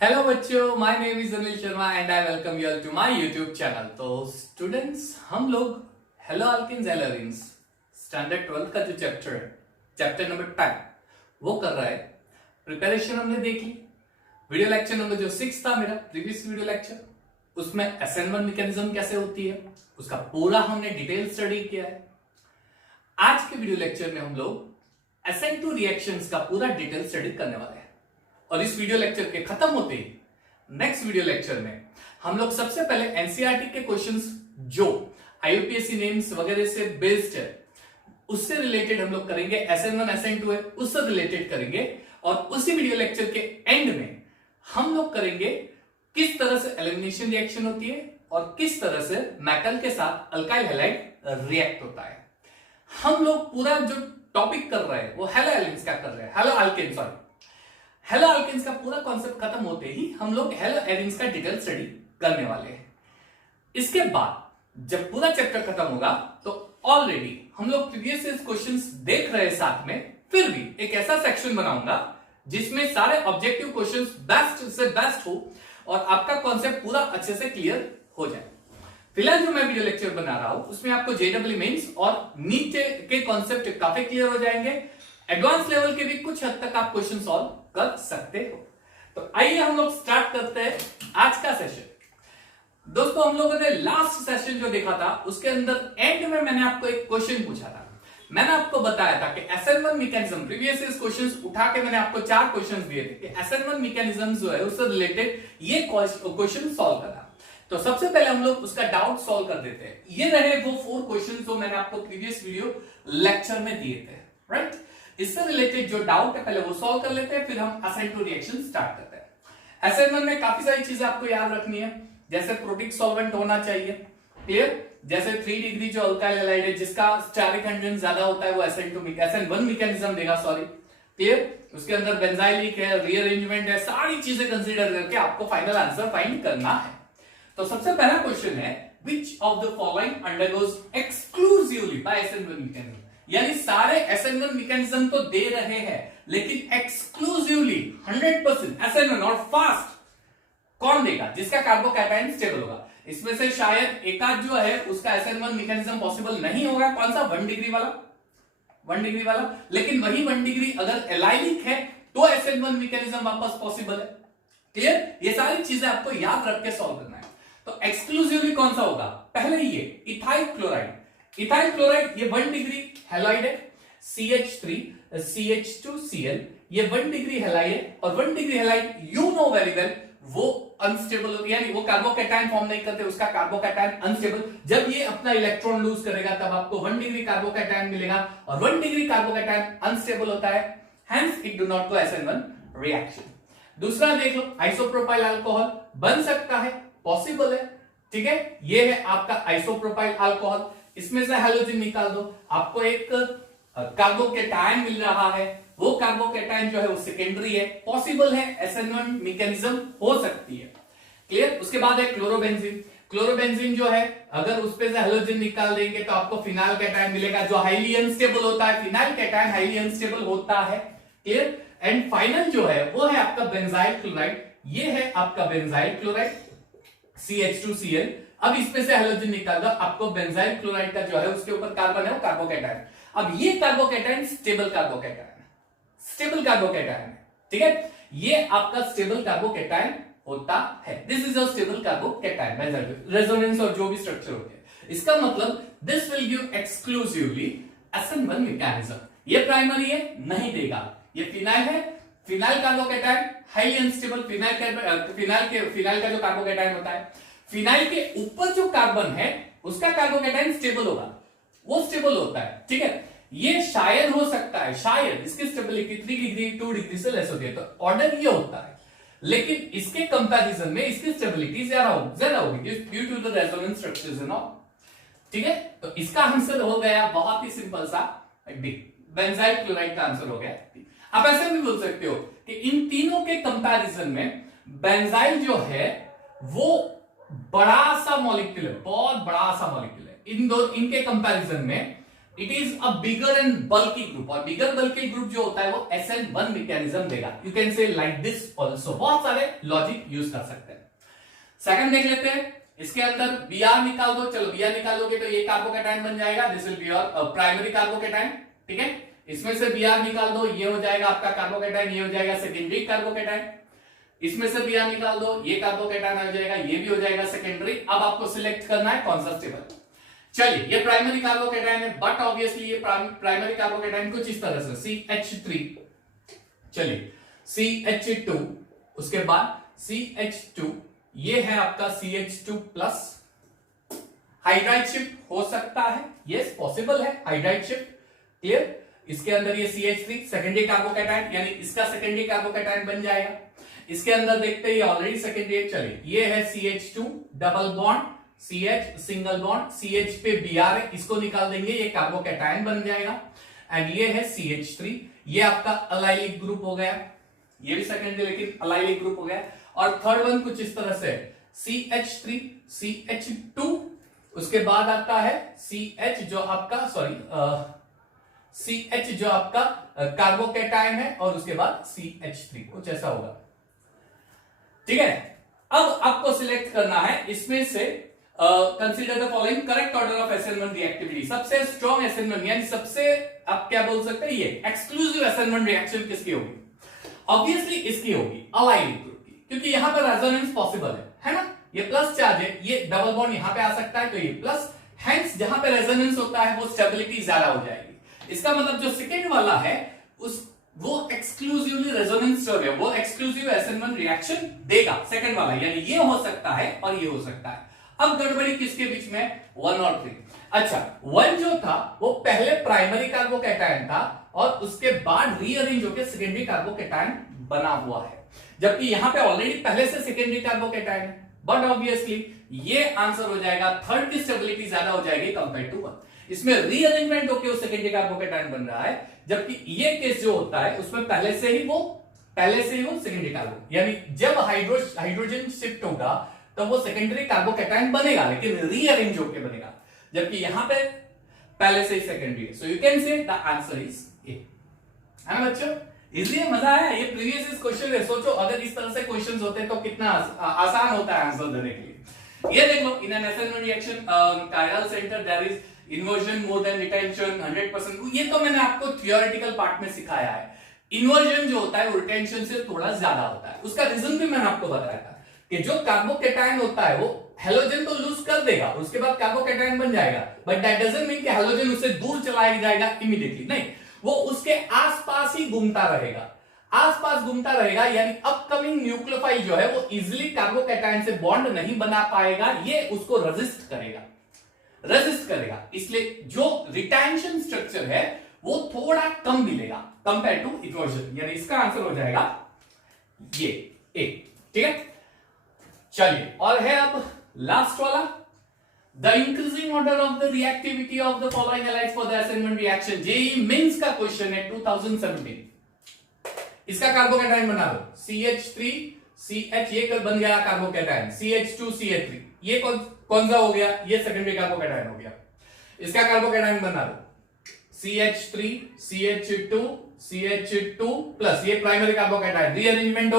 Hello बच्चों, my name is Anil Sharma and I welcome you all to my YouTube channel. तो students, हम लोग halo alkanes and alkanes standard 12 का जो chapter है, चैप्टर नंबर 10 वो कर रहा है। प्रिपरेशन हमने देख ली। वीडियो लेक्चर नंबर जो 6 था मेरा प्रीवियस वीडियो लेक्चर, उसमें असाइनमेंट मैकेनिज्म कैसे होती है उसका पूरा हमने डिटेल स्टडी किया है। आज के वीडियो लेक्चर में हम लोग SN2 रिएक्शंस का पूरा डिटेल स्टडी करने वाले हैं। और इस वीडियो लेक्चर के खत्म होते ही नेक्स्ट वीडियो लेक्चर में हम लोग सबसे पहले एनसीईआरटी के क्वेश्चंस जो आईयूपीएससी नेम्स वगैरह से बेस्ड है उससे रिलेटेड हम लोग करेंगे। SN1 SN2 है उससे रिलेटेड करेंगे। और उसी वीडियो लेक्चर के एंड में हम लोग करेंगे किस तरह से एलिमिनेशन रिएक्शन होती है और किस तरह से मेटल के साथ अल्काइल हैलाइड रिएक्ट होता है। हम लोग पूरा जो टॉपिक कर रहे हैं वो हेलो एलिमेंट्स का कर रहे हैं, halo alkane sorry halo alkanes का पूरा कॉन्सेप्ट खत्म होते ही हम लोग हेलो एरिन्स का डिटेल स्टडी करने वाले हैं। इसके बाद जब पूरा चैप्टर खत्म होगा तो ऑलरेडी हम लोग प्रीवियस क्वेश्चंस देख रहे हैं, साथ में फिर भी एक ऐसा सेक्शन बनाऊंगा जिसमें सारे ऑब्जेक्टिव क्वेश्चंस बेस्ट से बेस्ट हो और आपका कॉन्सेप्ट पूरा अच्छे से क्लियर हो जाए। फिलहाल जो मैं वीडियो लेक्चर बना रहा हूं उसमें आपको जेडब्ल्यू मेंस और नीट के कॉन्सेप्ट काफी क्लियर हो जाएंगे। एडवांस लेवल के भी कुछ हद तक आप क्वेश्चन सॉल्व कर सकते हो। तो आइए हम लोग स्टार्ट करते हैं आज का सेशन। दोस्तों, हम लोगों ने लास्ट सेशन जो देखा था उसके अंदर एंड में मैंने आपको एक क्वेश्चन पूछा था। मैंने आपको बताया था कि SN1 मैकेनिज्म, प्रीवियस क्वेश्चंस उठा के मैंने आपको 4 क्वेश्चंस दिए थे कि SN1 मैकेनिज्म जो है उससे रिलेटेड ये क्वेश्चन सॉल्व करना। तो सबसे पहले हम लोग उसका डाउट सॉल्व कर देते हैं। ये रहे वो 4 क्वेश्चन जो मैंने आपको प्रीवियस वीडियो लेक्चर में दिए थे, राइट। इससे रिलेटेड जो डाउट है पहले वो सॉल्व कर लेते हैं, फिर हम SN2 रिएक्शन स्टार्ट करते हैं। SN1 में काफी सारी चीजें आपको याद रखनी है, जैसे प्रोटिक सॉल्वेंट होना चाहिए, क्लियर। जैसे 3 डिग्री जो अल्काइल हैलाइड है जिसका स्टेरिक एंगल ज्यादा होता है वो SN1 मैकेनिज्म देगा, सॉरी, क्लियर। उसके अंदर बेंजाइलिक है, रीअरेंजमेंट है, सारी चीजें कंसीडर करके आपको फाइनल आंसर फाइंड करना है। तो सबसे पहला क्वेश्चन है, which of the following undergoes exclusively by SN1 mechanism. यानी सारे SN1 मैकेनिज्म तो दे रहे हैं लेकिन एक्सक्लूसिवली 100% SN1 और फास्ट कौन देगा जिसका कार्बोकैटायन स्टेबल होगा। इसमें से शायद एकाध जो है उसका SN1 मैकेनिज्म पॉसिबल नहीं होगा। कौन सा? 1 डिग्री वाला, 1 डिग्री वाला। लेकिन वही 1 डिग्री अगर एलाइलिक है तो SN1 मैकेनिज्म वापस पॉसिबल है, क्लियर। ये सारी चीजें आपको याद रख के सॉल्व करना है। तो एक्सक्लूसिवली कौन सा होगा? पहले ये इथाइल क्लोराइड। इथाइल क्लोराइड ये 1 डिग्री हैलाइड है, CH3 CH2Cl ये 1 डिग्री हैलाइड है। और 1 degree halide you know very well वो अनस्टेबल होती है, यानी वो कार्बोकैटायन फॉर्म नहीं करते, उसका कार्बोकैटायन अनस्टेबल। जब ये अपना इलेक्ट्रॉन लूज करेगा तब आपको 1 डिग्री कार्बोकैटायन मिलेगा और 1 डिग्री कार्बोकैटायन अनस्टेबल होता है, hence it do not go SN1 reaction. दूसरा देख लो, आइसोप्रोपाइल अल्कोहल बन सकता है, पॉसिबल है, ठीक है। ये है आपका आइसोप्रोपाइल अल्कोहल। इसमें से हैलोजन निकाल दो, आपको एक कार्बोकैटायन मिल रहा है। वो कार्बोकैटायन जो है वो सेकेंडरी है, पॉसिबल है, SN1 मैकेनिज्म हो सकती है, क्लियर। उसके बाद है क्लोरोबेंजीन। क्लोरोबेंजीन जो है अगर उस पे से हैलोजन निकाल देंगे तो आपको फिनाइल कैटायन मिलेगा जो हाईली अनस्टेबल होता है। फिनाइल कैटायन हाईली अनस्टेबल होता है, क्लियर। एंड फाइनल जो है वो है आपका बेंजाइल क्लोराइड। ये है आपका बेंजाइल क्लोराइड CH2Cl। अब इसमें से हैलोजन निकाल दो, आपको बेंजाइल क्लोराइड का जो है उसके ऊपर कार्बन है वो कार्बोकैटायन। अब ये कार्बोकैटायन स्टेबल कार्बोकैटायन है, स्टेबल कार्बोकैटायन है, ठीक है। ये आपका स्टेबल कार्बोकैटायन होता है। This is a stable carbocation benzyl resonance और जो भी स्ट्रक्चर होते हैं। इसका मतलब this will give exclusively SN1 mechanism. ये प्राइमरी है, नहीं देगा। ये फिनाइल है, phenyl carbocation highly unstable. Phenyl का जो कार्बोकैटायन होता है, फिनाइल के ऊपर जो कार्बन है उसका कार्बोकैटायन स्टेबल होगा, वो स्टेबल होता है, ठीक है। ये शायद हो सकता है, शायद इसकी स्टेबिलिटी 3 डिग्री 2 डिग्री से लेस होती है, तो ऑर्डर ये होता है। लेकिन इसके कंपैरिजन में इसकी स्टेबिलिटी ज्यादा होगी due to the resonance structures and all, ठीक है। तो इसका आंसर हो गया बहुत ही सिंपल सा डी, बेंजाइल क्लोराइड का आंसर हो गया। आप ऐसे भी बोल सकते हो कि इन तीनों के कंपैरिजन में बेंजाइल जो है वो बड़ा सा मॉलिक्यूल है, बहुत बड़ा सा मॉलिक्यूल है। इनके कंपैरिजन में it is a bigger and bulky group, और बिगर बल्की ग्रुप जो होता है वो SN1 मैकेनिज्म देगा। You can say like this also, बहुत सारे लॉजिक यूज कर सकते हैं। सेकंड देख लेते हैं, इसके अंदर Br निकाल दो। चलो Br निकालोगे तो ये कार्बोकैटायन बन जाएगा, this will be your primary carbocation, ठीक है। इसमें से Br निकाल दो, ये हो जाएगा आपका कार्बोकैटायन, ये हो जाएगा सेकेंडरी कार्बोकैटायन। इसमें से Br निकाल दो, ये कार्बोकैटायन हो जाएगा, ये भी हो जाएगा सेकेंडरी। अब आपको सिलेक्ट करना है कौन सा स्टेबल। चलिए, ये प्राइमरी कार्बोकैटायन है, बट ऑब्वियसली ये प्राइमरी कार्बोकैटायन कुछ इस तरह से CH3, चलिए CH2, उसके बाद CH2, ये है आपका CH2 प्लस। हाइड्राइड शिफ्ट हो सकता है, यस पॉसिबल है हाइड्राइड शिफ्ट, क्लियर। इसके अंदर ये CH3 सेकेंडरी कार्बोकैटायन, यानी इसका सेकेंडरी कार्बोकैटायन बन जाएगा। इसके अंदर देखते हैं ऑलरेडी सेकेंडरी, चलिए ये है CH2 double bond, CH single bond, CH पे Br है, इसको निकाल देंगे, ये कार्बोकैटायन बन जाएगा। एंड ये है CH3, ये आपका अलाइलिक ग्रुप हो गया, ये भी सेकेंडरी लेकिन अलाइलिक ग्रुप हो गया। और थर्ड वन कुछ इस तरह से CH3 CH2, उसके बाद आता है CH जो आपका CH जो आपका कार्बोकैटायन है, और उसके बाद CH3, कुछ ऐसा होगा, ठीक है। अब आपको सिलेक्ट करना है इसमें से consider the following correct order of SN1 reactivity. सबसे स्ट्रॉन्ग SN1 यानी सबसे आप क्या बोल सकते हैं, ये एक्सक्लूसिव SN1 रिएक्शन किसकी होगी? ऑब्वियसली इसकी होगी, अलाइलिक ग्रुप की, क्योंकि यहां पर रेजोनेंस पॉसिबल है ना। ये प्लस चार्ज है, ये डबल बॉन्ड यहां पे आ सकता है, तो ये प्लस, हेंस जहां पे रेजोनेंस होता है वो स्टेबिलिटी ज्यादा हो जाएगी। इसका मतलब जो सेकेंड वाला है वो एक्सक्लूसिवली रेजोनेंस जो है वो एक्सक्लूसिव SN1 रिएक्शन देगा, सेकंड वाला, यानी ये हो सकता है और ये हो सकता है। अब गड़बड़ी किसके बीच में, 1 और 3। अच्छा, 1 जो था वो पहले प्राइमरी कार्बोकैटायन था और उसके बाद रीअरेंज होकर सेकेंडरी कार्बोकैटायन बना हुआ है, जबकि यहां पे ऑलरेडी पहले से सेकेंडरी कार्बोकैटायन है। बट ऑब्वियसली ये आंसर हो जाएगा, थर्ड की स्टेबिलिटी ज्यादा हो जाएगी कंपेयर टू 1। इसमें रीअरेंजमेंट होकर वो सेकेंडरी कार्बोकैटायन बन रहा है, जबकि ये केस जो होता है उसमें पहले से ही वो सेकेंडरी कार्बो, यानी जब हाइड्रोजन शिफ्ट होगा तो वो सेकेंडरी कार्बोकैटायन बनेगा, लेकिन रीअरेंज होकर बनेगा, जबकि यहां पे पहले से ही सेकेंडरी है। So you can say the answer is a, है ना बच्चों? इसलिए मजा आया, ये प्रीवियस क्वेश्चन है। सोचो अगर इस तरह से क्वेश्चंस होते तो कितना आसान होता है आंसर देने के लिए। ये देख लो, in an SN1 reaction chiral centre there is inversion more than retention 100%। ये तो मैंने आपको थियोरेटिकल पार्ट में सिखाया है। इन्वर्जन जो होता है वो रिटेंशन से थोड़ा ज्यादा होता है। उसका रीजन भी मैंने आपको बताया था कि जो कार्बोकैटायन होता है वो हेलोजन तो लूज कर देगा, उसके बाद कार्बोकैटायन बन जाएगा, बट दैट डजंट मीन कि हेलोजन उससे दूर चला जाएगा इमीडिएटली, नहीं, वो उसके आसपास ही घूमता रहेगा, आसपास घूमता रहेगा, यानी अपकमिंग न्यूक्लियोफाइल जो है वो इजीली कार्बोकैटायन से बॉन्ड नहीं बना पाएगा, ये उसको रेजिस्ट करेगा। इसलिए जो रिटेंशन स्ट्रक्चर है वो थोड़ा कम मिलेगा कंपेयर टू इन्वर्जन, यानी इसका आंसर हो जाएगा ये ए, ठीक है। चलिए, और है अब लास्ट वाला, the increasing order of the reactivity of the following halides for the SN1 reaction. JEE Mains का क्वेश्चन है 2017। इसका कार्बोकैटायन बना दो, CH3 CH, ये बन गया कार्बोकैटायन, CH2 CH3, ये कौन सा हो गया, ये सेकेंडरी कार्बोकैटायन हो गया। इसका कार्बोकैटायन बना दो, CH3 CH2 CH2 प्लस, ये प्राइमरी कार्बोकैटायन, रीअरेंजमेंट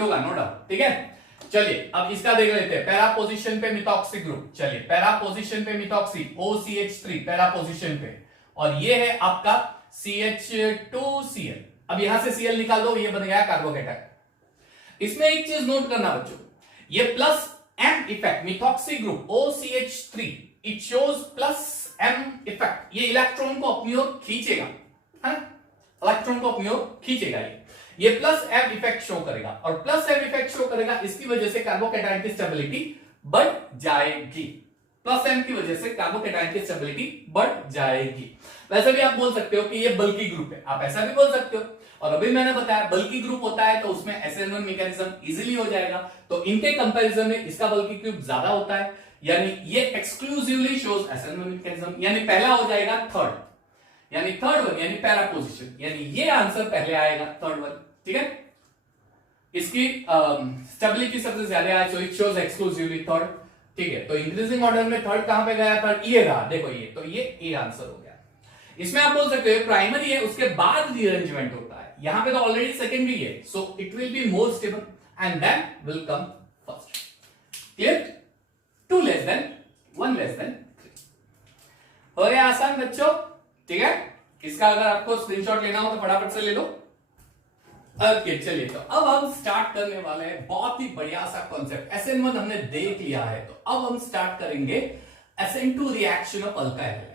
होगा नो डाउट, ठीक है। चलिए अब इसका देख लेते हैं, पैरा पोजीशन पे मिथॉक्सी ग्रुप। चलिए, पैरा पोजीशन पे मिथॉक्सी OCH3 पैरा पोजीशन पे, और ये है आपका CH2Cl। अब यहां से Cl निकाल दो, ये बन गया कार्बोकैटायन। इसमें एक चीज नोट करना बच्चों, ये plus M effect, methoxy group OCH3 it shows plus M effect, ये इलेक्ट्रॉन को अपनी ओर खींचेगा, है ना, इलेक्ट्रॉन को अपनी ओर खींचेगा, ये प्लस M इफेक्ट शो करेगा, और प्लस M इफेक्ट शो करेगा, इसकी वजह से कार्बोकैटायन की स्टेबिलिटी बढ़ जाएगी, प्लस M की वजह से कार्बोकैटायन की स्टेबिलिटी बढ़ जाएगी। वैसे भी आप बोल सकते हो कि ये बल्की ग्रुप है, आप ऐसा भी बोल सकते हो, और अभी मैंने बताया बल्की ग्रुप होता है तो उसमें SN1 मैकेनिज्म इजीली हो जाएगा, तो इनके कंपैरिजन में इसका बल्की ग्रुप ज्यादा होता है, यानी ये एक्सक्लूसिवली शोज SN1 मैकेनिज्म, यानी पहला हो जाएगा थर्ड वन, यानी पैरा पोजीशन, यानी ये आंसर पहले आएगा, थर्ड वन, ठीक है। इसकी स्टेबिलिटी सबसे ज्यादा है, so it shows exclusively third, ठीक है, तो इंक्रीजिंग ऑर्डर में थर्ड कहां पे गया? थर्ड ये रहा, देखो ये, तो ये ए आंसर हो गया। इसमें आप बोल सकते हो प्राइमरी है उसके बाद रीअरेंजमेंट होता है, यहां पे तो ऑलरेडी सेकेंडरी है, so it will be more stable and then will come first. Clear? 2 less than 1 less than 3 हो गया आसान बच्चों। ठीक है, इसका अगर आपको स्क्रीनशॉट लेना हो तो फटाफट से ले लो। ओके चलिए, तो अब हम स्टार्ट करने वाले हैं बहुत ही बढ़िया सा कॉन्सेप्ट। SN1 हमने देख लिया है, तो अब हम स्टार्ट करेंगे SN2 reaction of alkyl halide.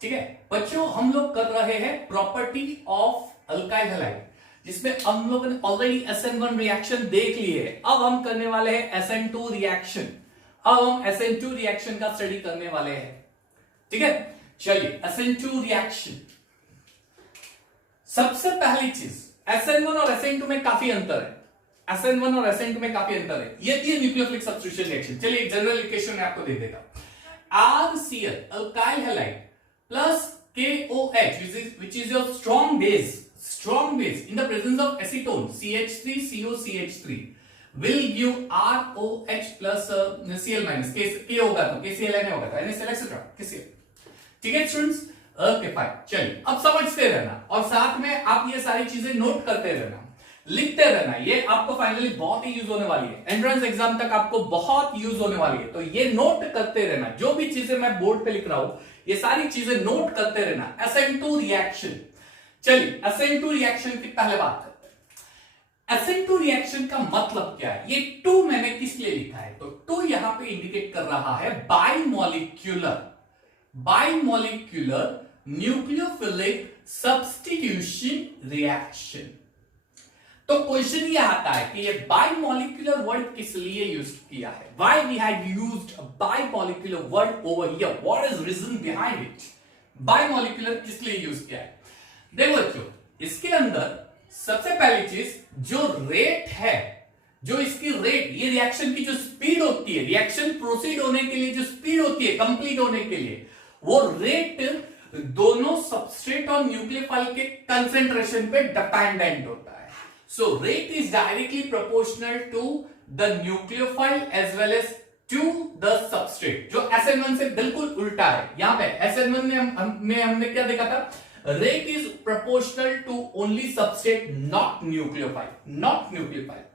ठीक है बच्चों, हम लोग कर रहे हैं प्रॉपर्टी ऑफ अल्काइल हैलाइड, जिसमें हम लोगों ने ऑलरेडी SN1 रिएक्शन देख लिए है। अब हम करने वाले हैं SN2 रिएक्शन। अब हम SN2 रिएक्शन का स्टडी करने वाले हैं। ठीक है, चलिए SN2 रिएक्शन। सबसे पहली चीज, SN1 और SN2 में काफी अंतर है। SN1 और SN2 में काफी अंतर है। ये थी न्यूक्लियोफिलिक सब्स्टिट्यूशन रिएक्शन। चलिए एक जनरल इक्वेशन में आपको दे देगा। RCl alkyl halide plus KOH which is your strong base in the presence of acetone CH3COCH3 will give ROH plus Cl minus K होगा तो KCl होगा तो NaCl etc. KCl। ठीक है स्टूडेंट्स, ओके फाइन। चलिए अब समझते रहना और साथ में आप ये सारी चीजें नोट करते रहना, लिखते रहना। ये आपको फाइनली बहुत ही यूज होने वाली है, एंट्रेंस एग्जाम तक आपको बहुत यूज होने वाली है। तो ये नोट करते रहना, जो भी चीजें मैं बोर्ड पे लिख रहा हूं ये सारी चीजें नोट करते रहना। SN2 reaction. चलिए SN2 रिएक्शन की पहले बात करते हैं। SN2 रिएक्शन का मतलब क्या है? ये 2 मैंने किस लिए लिखा है? तो 2 यहां पे इंडिकेट कर रहा है बाइमॉलिक्यूलर न्यूक्लियोफिलिक सब्स्टिट्यूशन रिएक्शन। तो क्वेश्चन ये आता है कि ये बाइमॉलिक्यूलर वर्ड किस लिए यूज किया है? Why we had used a bimolecular word over here? What is reason behind it? Bimolecular किस लिए यूज किया है? देखो बच्चों, इसके अंदर सबसे पहली चीज जो रेट है, जो इसकी रेट, ये रिएक्शन की जो स्पीड होती है, रिएक्शन प्रोसीड होने के लिए जो स्पीड होती है, कंप्लीट होने के लिए, वो रेट दोनों सबस्ट्रेट और न्यूक्लियोफाइल के कंसेंट्रेशन पे डिपेंडेंट होता है। So rate is directly proportional to the nucleophile as well as to the substrate, जो SN1 से बिल्कुल उल्टा है। यहां पे SN1 में हमने क्या देखा था? Rate is proportional to only substrate, not nucleophile.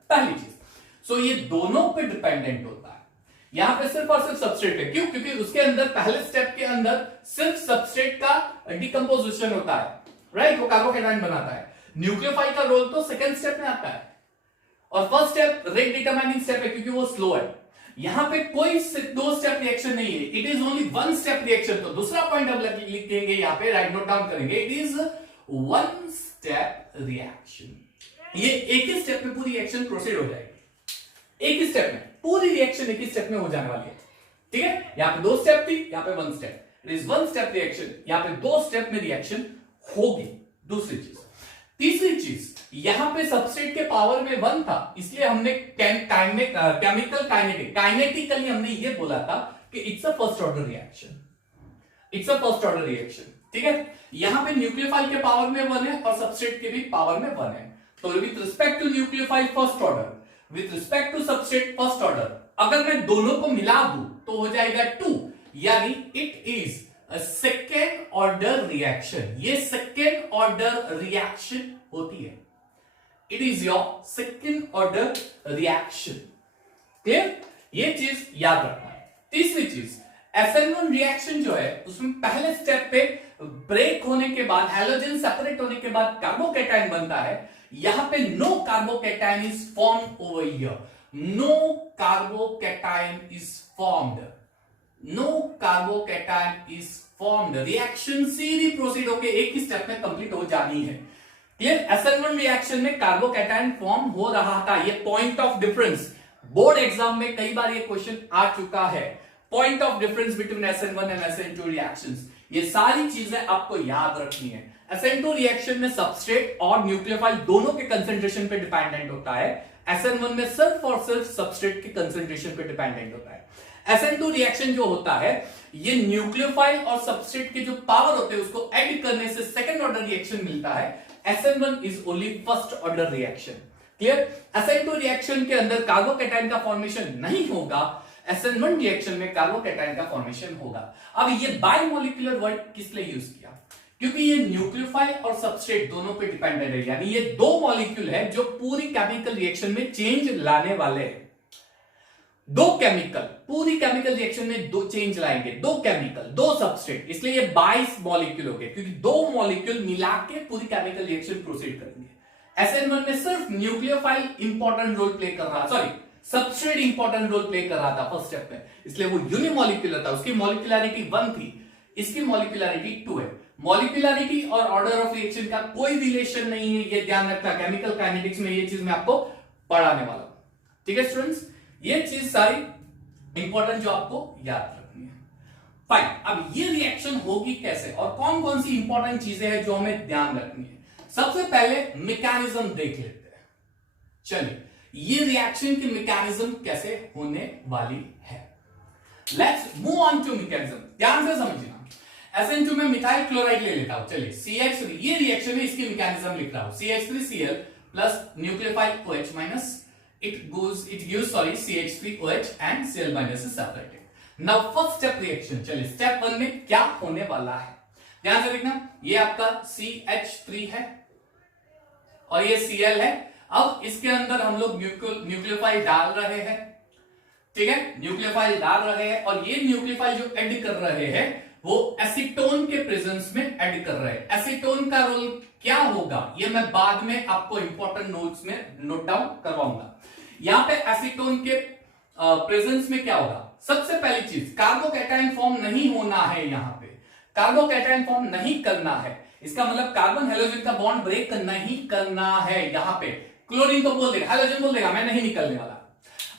पहली चीज, सो ये दोनों पे डिपेंडेंट होता है। यहां पे सिर्फ और सिर्फ सबस्ट्रेट है, क्यों? क्योंकि उसके अंदर पहले स्टेप के अंदर सिर्फ सबस्ट्रेट का डिकम्पोजिशन होता है, राइट? वो कार्बोकेटायन बनाता है। न्यूक्लियोफाइल का रोल तो सेकंड स्टेप में आता है, और first step rate determining step है, क्योंकि वो स्लो है। यहां पे कोई 2 स्टेप रिएक्शन नहीं है, it is only 1 step reaction. तो दूसरा पॉइंट हम लिखेंगे यहां पे, राइट नोट डाउन करेंगे, इट इज 1 स्टेप रिएक्शन। ये एक ही स्टेप में पूरी रिएक्शन प्रोसीड हो जाएगी, एक ही स्टेप में पूरी रिएक्शन एक ही स्टेप में हो जाने वाली है। ठीक है, यहां पे 2 स्टेप थी, यहां पे 1 step, it is 1 step reaction. यहां पे 2 स्टेप में रिएक्शन होगी। दूसरी चीज, तीसरी चीज, यहां पे सबस्ट्रेट के पावर में 1 था, इसलिए हमने केमिकल काइनेटिकली हमने ये बोला था कि it's a first order reaction. ठीक है, यहां पे न्यूक्लियोफाइल के पावर में 1 है और सबस्ट्रेट के भी पावर में 1 है। तो with respect to nucleophile first order, with respect to substrate first order, अगर मैं दोनों को मिला दूं तो हो जाएगा 2, यानी it is second order reaction. ये सेकेंड ऑर्डर रिएक्शन होती है, it is your second order reaction. Clear? ये चीज याद रखना है। तीसरी चीज, SN1 रिएक्शन जो है उसमें पहले स्टेप पे ब्रेक होने के बाद, हैलोजन सेपरेट होने के बाद कार्बोकेटायन बनता है। यहां पे no carbocation is formed over here, no carbocation is formed, reaction सीधी प्रोसीड होके एक ही स्टेप में कंप्लीट हो जानी है। क्लियर? SN1 रिएक्शन में कार्बोकेटायन फॉर्म हो रहा था, ये point of difference board exam में कई बार ये क्वेश्चन आ चुका है। Point of difference between SN1 and SN2 reactions, ये सारी चीजें आपको याद रखनी है। SN2 रिएक्शन में सबस्ट्रेट और न्यूक्लियोफाइल दोनों के कंसेंट्रेशन पे डिपेंडेंट होता है, SN1 में सिर्फ और सिर्फ सबस्ट्रेट के कंसेंट्रेशन पे डिपेंडेंट होता है। SN2 रिएक्शन जो होता है, ये न्यूक्लियोफाइल और सबस्ट्रेट के जो पावर होते हैं उसको ऐड करने से सेकंड ऑर्डर रिएक्शन मिलता है। SN1 is only first order reaction. Clear? SN2 reaction के अंदर कार्बोकेटायन का फॉर्मेशन नहीं होगा, SN1 रिएक्शन में कार्बोकैटायन का फॉर्मेशन होगा। अब ये बाइमोलिकुलर वर्ड किस लिए यूज किया? क्योंकि ये न्यूक्लियोफाइल और सबस्ट्रेट दोनों पे डिपेंडेंट है, यानी ये दो मॉलिक्यूल है जो पूरी केमिकल रिएक्शन में चेंज लाने वाले हैं। दो केमिकल पूरी केमिकल रिएक्शन में दो चेंज लाएंगे, दो केमिकल दो सबस्ट्रेट, इसलिए ये 22 मॉलिक्यूल हो गए, क्योंकि दो मॉलिक्यूल मिला के पूरी केमिकल रिएक्शन प्रोसीड करेंगे। SN1 में सिर्फ न्यूक्लियोफाइल इंपॉर्टेंट रोल प्ले कर रहा, sorry substrate important role play कर रहा था फर्स्ट स्टेप में, इसलिए वो यूनिमोलिक्यूलर था, उसकी मॉलिक्यूलरिटी 1 थी, इसकी मॉलिक्यूलरिटी 2 है। मॉलिक्यूलरिटी और ऑर्डर ऑफ रिएक्शन का कोई रिलेशन नहीं है, ये ध्यान रखना, केमिकल काइनेटिक्स में ये चीज मैं आपको पढ़ाने वाला हूं। ठीक है स्टूडेंट्स, ये चीज सारी इंपॉर्टेंट जो आपको याद रखनी है। फाइन, अब ये रिएक्शन होगी कैसे और कौन कौन सी इंपॉर्टेंट चीजें हैं जो हमें ध्यान रखनी है। सबसे पहले मैकेनिज्म देख लेते हैं। चलिए, ये रिएक्शन की मैकेनिज्म कैसे होने वाली है। Let's move on to mechanism, ध्यान से समझना। SN2 में मिथाइल क्लोराइड ले लेता हूं, चलिए CH3, ये रिएक्शन है, इसकी मैकेनिज्म लिख रहा हूं, CH3Cl plus nucleophile OH minus, it gives CH3OH and Cl minus is separated. Now first step reaction, चलिए स्टेप 1 में क्या होने वाला है ध्यान से देखना। ये आपका CH3 है और ये Cl है। अब इसके अंदर हम लोग न्यूक्लियोफाइल डाल रहे हैं, ठीक है, न्यूक्लियोफाइल डाल रहे हैं और ये न्यूक्लियोफाइल जो ऐड कर रहे हैं वो एसीटोन के प्रेजेंस में ऐड कर रहे हैं। एसीटोन का रोल क्या होगा ये मैं बाद में आपको इंपॉर्टेंट नोट्स में नोट डाउन करवाऊंगा। यहां पे एसीटोन के प्रेजेंस में क्या होगा, सबसे पहली चीज कार्बोकैटायन फॉर्म नहीं होना है, यहां पे कार्बोकैटायन फॉर्म नहीं करना है, इसका मतलब कार्बन हेलोजन का बॉन्ड ब्रेक नहीं करना है। यहां पे क्लोरीन तो बोल देगा, हेलोजन बोल देगा मैं नहीं निकलने वाला,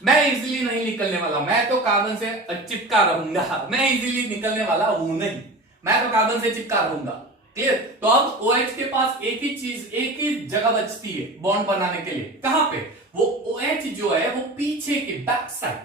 मैं इजीली नहीं निकलने वाला, मैं तो कार्बन से चिपका रहूंगा, मैं इजीली निकलने वाला हूं नहीं, मैं तो कार्बन से चिपका रहूंगा। क्लियर? तो अब OH के पास एक ही चीज, एक ही जगह बचती है बॉन्ड बनाने के लिए, कहां पे, वो OH जो है वो पीछे की बैक साइड,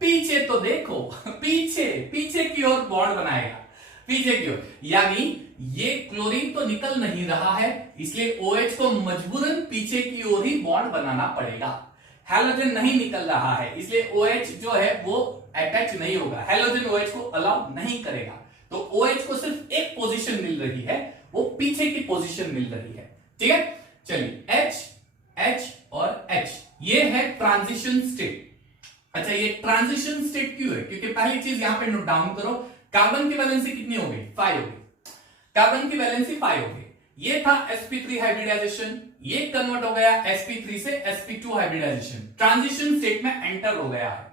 पीछे तो देखो पीछे की ओर बॉन्ड बनाएगा, पीछे की ओर, यानी ये क्लोरीन तो निकल नहीं रहा है, इसलिए OH को मजबूरन पीछे की ओर ही बॉन्ड बनाना पड़ेगा। हेलोजन नहीं निकल रहा है, इसलिए OH जो है वो अटैच नहीं होगा, हेलोजन OH को अलाउ नहीं करेगा, तो OH को सिर्फ एक पोजीशन मिल रही है, वो पीछे की पोजीशन मिल रही है। ठीक है, चलिए H H और H, ये है ट्रांजिशन स्टेट। अच्छा, ये ट्रांजिशन स्टेट क्यों है, क्योंकि पहली चीज यहां पे नोट डाउन करो, कार्बन की वैलेंसी कितनी हो गई, 5 हो गई, कार्बन की वैलेंसी 5 हो गई, ये था sp3 हाइब्रिडाइजेशन, ये कन्वर्ट हो गया sp3 से sp2 हाइब्रिडाइजेशन, ट्रांजिशन स्टेट में एंटर हो गया है।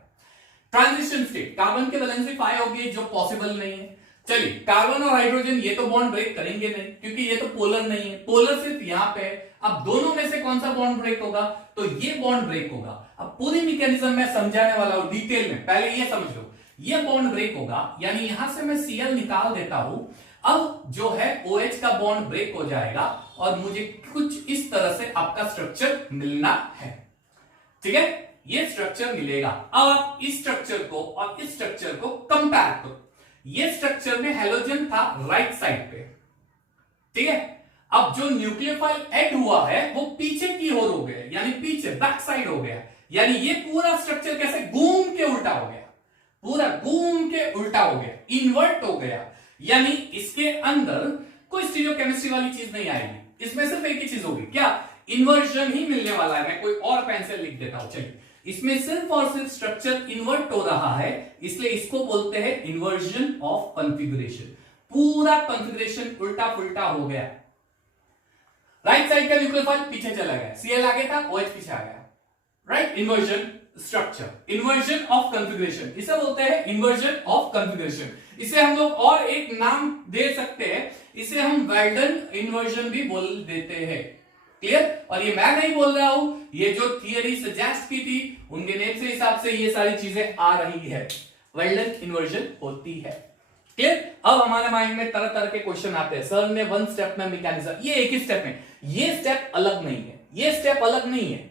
ट्रांजिशन स्टेट, कार्बन की वैलेंसी 5 होगी जो पॉसिबल नहीं है। चलिए, कार्बन और हाइड्रोजन ये तो बॉन्ड ब्रेक करेंगे नहीं, क्योंकि ये तो पोलर नहीं है, पोलर सिर्फ यहां पे। अब दोनों में से कौन सा बॉन्ड ब्रेक होगा, तो ये बॉन्ड ब्रेक होगा। अब पूरी मैकेनिज्म मैं समझाने वाला हूं डिटेल में, पहले ये समझ लो, ये बॉन्ड ब्रेक होगा, यानी यहां से मैं Cl निकाल देता हूं, अब जो है OH का बॉन्ड ब्रेक हो जाएगा और मुझे कुछ इस तरह से आपका स्ट्रक्चर मिलना है। ठीक है, ये स्ट्रक्चर मिलेगा। अब आप इस स्ट्रक्चर को और इस स्ट्रक्चर को कंपेयर करो, ये स्ट्रक्चर में हेलोजन था राइट साइड पे, ठीक है, अब जो न्यूक्लियोफाइल ऐड हुआ है वो पीछे की ओर हो गया, यानी पीछे बैक साइड हो गया, यानी ये पूरा स्ट्रक्चर कैसे घूम के उल्टा हो गया, पूरा घूम के उल्टा हो गया, इन्वर्ट हो गया, यानी इसके अंदर कोई स्टीरियोकेमिस्ट्री वाली चीज नहीं आएगी, इसमें सिर्फ एक ही चीज होगी, क्या, इन्वर्जन ही मिलने वाला है। मैं कोई और पेन से लिख देता हूं, चलिए, इसमें सिर्फ और सिर्फ स्ट्रक्चर इन्वर्ट हो रहा है, इसलिए इसको बोलते हैं इन्वर्जन ऑफ कॉन्फ़िगरेशन, पूरा कॉन्फ़िगरेशन उल्टा पुल्टा हो गया। राइट साइड का न्यूक्लियोफाइल पीछे चला गया, Cl आगे था, OH पीछे आ गया, right, inversion structure, inversion of configuration, इसे बोलते हैं इन्वर्जन ऑफ कॉन्फ़िगरेशन। इसे हम लोग और एक नाम दे सकते हैं, इसे हम वेल्डन इन्वर्जन भी बोल देते हैं। क्लियर? और ये मैं नहीं बोल रहा हूं, ये जो थियरी सजेस्ट की थी उनके नेम से हिसाब से ये सारी चीजें आ रही है, वेल्डन इन्वर्जन होती है। क्लियर? अब हमारे माइंड में तरह तरह के क्वेश्चन आते हैं, सर ने 1 स्टेप में मैकेनिज्म, ये एक ही स्टेप में, ये स्टेप अलग नहीं है, ये स्टेप अलग नहीं है,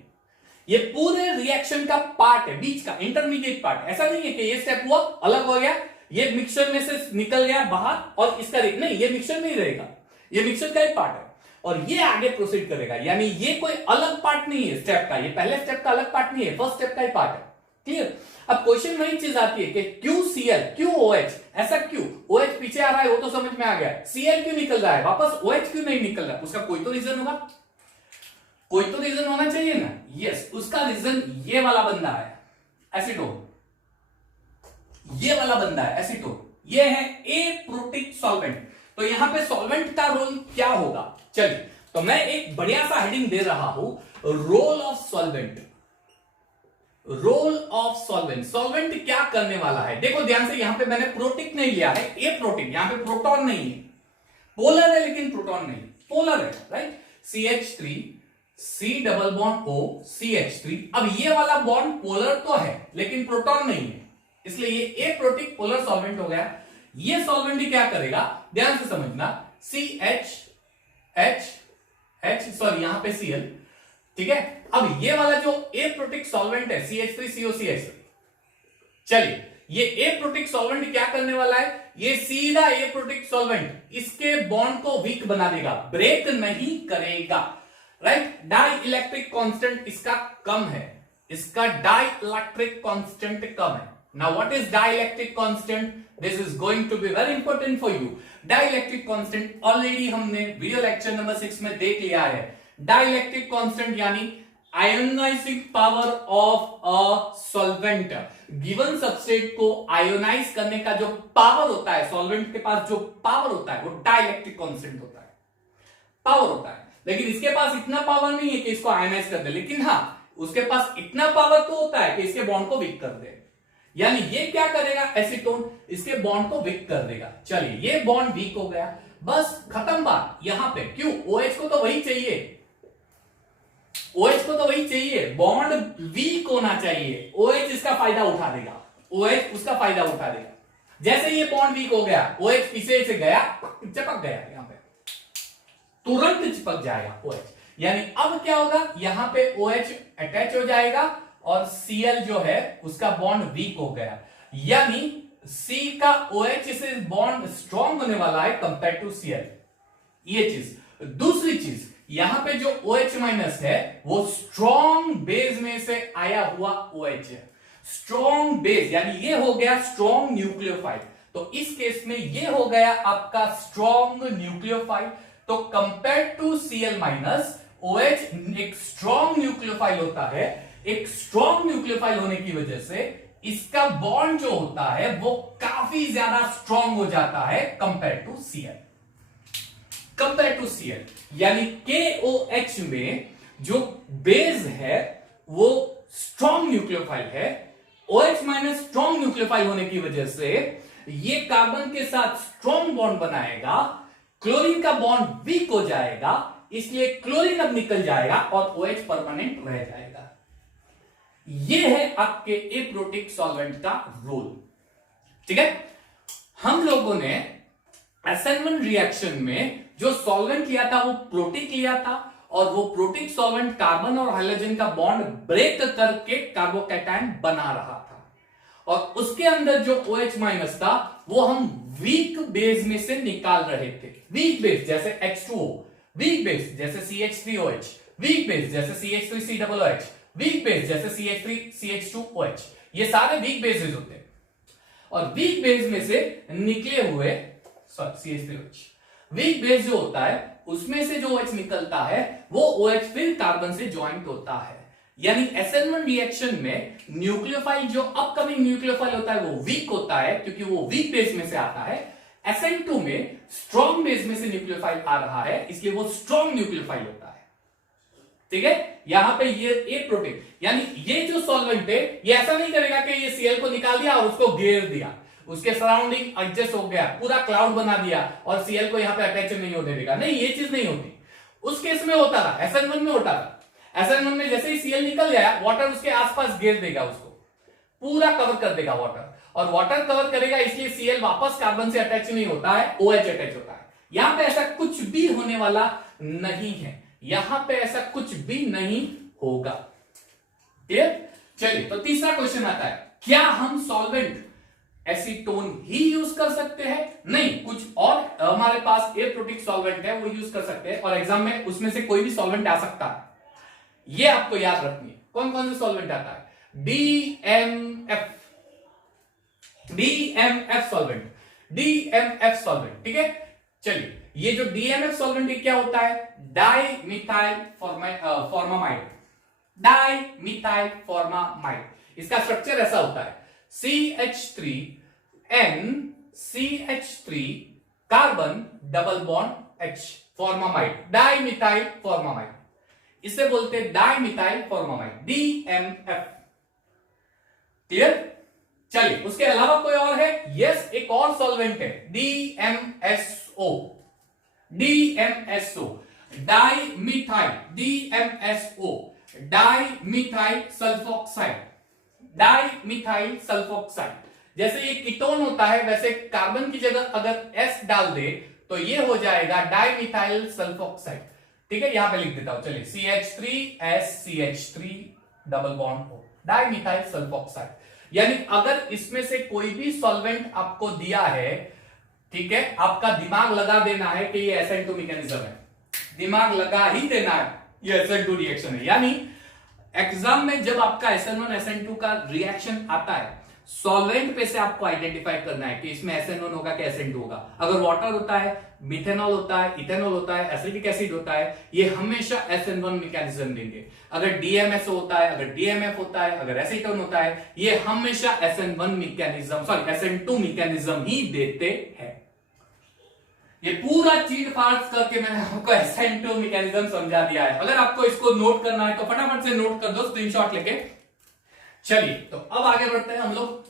ये पूरे रिएक्शन का पार्ट है, बीच का इंटरमीडिएट पार्ट। ऐसा नहीं है कि ये स्टेप हुआ अलग हो गया, ये मिक्सचर में से निकल गया बाहर और इसका नहीं, ये मिक्सचर नहीं रहेगा, ये मिक्सचर का एक पार्ट है और ये आगे प्रोसीड करेगा, यानी ये कोई अलग पार्ट नहीं है स्टेप का, ये पहले स्टेप का अलग पार्ट नहीं है, फर्स्ट स्टेप का ही पार्ट है। क्लियर। अब क्वेश्चन में एक चीज आती है कि QCl क्यों OH, ऐसा क्यों, OH पीछे आ रहा है वो तो समझ में आ गया, Cl क्यों निकल रहा है वापस, OH क्यों नहीं निकल रहा है, उसका कोई तो रीजन होगा, कोई तो रीजन होना चाहिए ना। यस, उसका रीजन ये वाला बंदा है एसीटोन, ये वाला बंदा है एसीटोन, ये है एप्रोटिक सॉल्वेंट। तो यहां पे सॉल्वेंट का रोल क्या होगा, चलिए तो मैं एक बढ़िया सा हेडिंग दे रहा हूं, role of solvent. Role of solvent, solvent क्या करने वाला है, देखो ध्यान से, यहां पे मैंने प्रोटिक नहीं लिया है, एप्रोटिक, यहां पे प्रोटॉन नहीं है, पोलर है लेकिन प्रोटॉन नहीं, पोलर है, right. CH3 C double bond O CH3, अब ये वाला बॉन्ड पोलर तो है लेकिन प्रोटॉन नहीं है, इसलिए ये एप्रोटिक पोलर सॉल्वेंट हो गया। ये सॉल्वेंट ही क्या करेगा, ध्यान से समझना, सॉरी यहां पे Cl, ठीक है। अब ये वाला जो एप्रोटिक सॉल्वेंट है CH3COCH3, चलिए ये एप्रोटिक सॉल्वेंट क्या करने वाला है, ये सीधा एप्रोटिक सॉल्वेंट इसके बॉन्ड को वीक बना देगा, ब्रेक नहीं करेगा, राइट। डाई इलेक्ट्रिक कांस्टेंट इसका कम है, इसका डाई इलेक्ट्रिक कांस्टेंट कम है। Now what is dielectric constant, this is going to be very important for you. Dielectric constant already हमने वीडियो लेक्चर नंबर 6 में देख लिया है। डाई इलेक्ट्रिक कांस्टेंट यानी ionising power of a solvent, given substrate को ionise करने का जो पावर होता है, सॉल्वेंट के पास जो पावर होता है वो डाई इलेक्ट्रिक कांस्टेंट होता है, पावर होता है। लेकिन इसके पास इतना पावर नहीं है कि इसको आयोनाइज कर दे, लेकिन हाँ उसके पास इतना पावर तो होता है कि इसके बॉन्ड को वीक कर दे। यानी ये क्या करेगा, एसीटोन इसके बॉन्ड को वीक कर देगा। चलिए ये बॉन्ड वीक हो गया, बस खत्म बात यहां पे। क्यों, OH को तो वही चाहिए, OH को तो वही चाहिए, बॉन्ड वीक होना चाहिए, OH इसका फायदा उठा देगा, OH उसका फायदा उठा देगा। जैसे ये बॉन्ड वीक हो गया, OH पीछे से गया, चिपक गया, यहां पे तुरंत चिपक जाएगा OH। यानी अब क्या होगा, यहां पे OH अटैच हो जाएगा और Cl जो है उसका बॉन्ड वीक हो गया, यानी C का OH से बॉन्ड स्ट्रॉन्ग होने वाला है कंपेयर टू Cl। ये चीज, दूसरी चीज, यहां पे जो OH माइनस है वो स्ट्रॉन्ग बेस में से आया हुआ OH है, स्ट्रॉन्ग बेस, यानी ये हो गया स्ट्रॉन्ग न्यूक्लियोफाइल। तो इस केस में ये हो गया आपका स्ट्रॉन्ग न्यूक्लियोफाइल। तो compare to Cl minus, OH एक स्ट्रॉन्ग न्यूक्लियोफाइल होता है, एक स्ट्रॉन्ग न्यूक्लियोफाइल होने की वजह से इसका बॉन्ड जो होता है वो काफी ज्यादा स्ट्रॉन्ग हो जाता है compare to Cl, compare to Cl। यानी KOH में जो बेस है वो स्ट्रॉन्ग न्यूक्लियोफाइल है, OH माइनस स्ट्रॉन्ग न्यूक्लियोफाइल होने की वजह से ये कार्बन के साथ स्ट्रॉन्ग बॉन्ड बनाएगा, क्लोरीन का बॉन्ड वीक हो जाएगा, इसलिए क्लोरीन अब निकल जाएगा और OH परमानेंट रह जाएगा। यह है आपके एप्रोटिक सॉल्वेंट का रोल, ठीक है। हम लोगों ने SN1 रिएक्शन में जो सॉल्वेंट लिया था वो प्रोटिक लिया था, और वो प्रोटिक सॉल्वेंट कार्बन और हाइड्रोजन का बॉन्ड ब्रेक करके कार्बोकैटायन बना रहा था, और उसके अंदर जो OH माइनस था वो हम वीक बेस में से निकाल रहे थे। वीक बेस जैसे H2O, वीक बेस जैसे CH3OH, वीक बेस जैसे CH3COOH, वीक बेस जैसे CH3CH2OH, ये सारे वीक बेसेस होते हैं। और वीक बेस में से निकले हुए CH3OH, वीक बेस जो होता है उसमें से जो OH निकलता है वो OH फिर कार्बन से ज्वाइंट होता है। यानी SN1 रिएक्शन में न्यूक्लियोफाइल जो अपकमिंग न्यूक्लियोफाइल होता है वो वीक होता है क्योंकि वो वीक बेस में से आता है। SN2 में स्ट्रॉन्ग बेस में से न्यूक्लियोफाइल आ रहा है, इसलिए वो स्ट्रॉन्ग न्यूक्लियोफाइल होता है, ठीक है। यहां पे ये एक प्रोटीन, यानी ये जो सॉल्वेंट है ये ऐसा नहीं करेगा कि ये Cl को निकाल दिया और उसको घेर दिया, उसके सराउंडिंग एडजस्ट हो गया, पूरा क्लाउड बना दिया और Cl को यहां पे अटैच नहीं होने देगा, नहीं, ये चीज नहीं होती। उस केस में होता था, SN1 में होता था। SN1 में जैसे ही Cl निकल गया, वाटर उसके आसपास घेर देगा, उसको पूरा कवर कर देगा वाटर, और वाटर कवर करेगा इसलिए Cl वापस कार्बन से अटैच नहीं होता है, OH अटैच होता है। यहां पे ऐसा कुछ भी होने वाला नहीं है, यहां पे ऐसा कुछ भी नहीं होगा, क्लियर। चलिए तो तीसरा क्वेश्चन आता है, क्या हम सॉल्वेंट एसीटोन ही यूज कर सकते हैं? नहीं, कुछ और हमारे पास एप्रोटिक सॉल्वेंट है वो यूज कर सकते हैं, और एग्जाम में उसमें से कोई भी सॉल्वेंट आ सकता है, ये आपको याद रखनी है। कौन कौन से सॉल्वेंट आता है? DMF, DMF solvent, DMF solvent, ठीक है। चलिए, ये जो DMF सॉल्वेंट क्या होता है? Di methyl formamide, di methyl formamide. इसका स्ट्रक्चर ऐसा होता है, CH3NCH3 carbon double bond H, formamide, di methyl formamide, इसे बोलते हैं di methyl formamide, DMF। Clear? चलिए, उसके अलावा कोई और है? यस, एक और सॉल्वेंट है, DMSO, DMSO, di methyl, DMSO, di methyl sulphoxide, di methyl sulphoxide. जैसे ये कीटोन होता है, वैसे कार्बन की जगह अगर S डाल दे तो ये हो जाएगा डाई मिथाइल सल्फोक्साइड, ठीक है। यहां पे लिख देता हूं, चलिए, CH3SCH3 double bond O, di methyl sulphoxide. यानी अगर इसमें से कोई भी सॉल्वेंट आपको दिया है, ठीक है, आपका दिमाग लगा देना है कि ये SN2 मैकेनिज्म है, दिमाग लगा ही देना है, ये SN2 रिएक्शन है। यानी एग्जाम में जब आपका SN1 SN2 का रिएक्शन आता है, सॉल्वेंट पे से आपको आइडेंटिफाई करना है कि इसमें SN1 होगा कि SN2 होगा। अगर वाटर होता है, मिथेनॉल होता है, इथेनॉल होता है, एसिटिक एसिड होता है, ये हमेशा SN1 मैकेनिज्म देंगे। अगर DMSO होता है, अगर DMF होता है, अगर एसीटोन होता है, ये हमेशा SN1 mechanism, sorry SN2 mechanism ही देते हैं। ये पूरा चीट फाड़ करके मैंने आपको SN2 मैकेनिज्म समझा दिया है। अगर आपको इसको नोट करना है तो फटाफट से नोट कर दो, स्क्रीनशॉट लेके। चलिए, तो अब आगे बढ़ते हैं हम लोग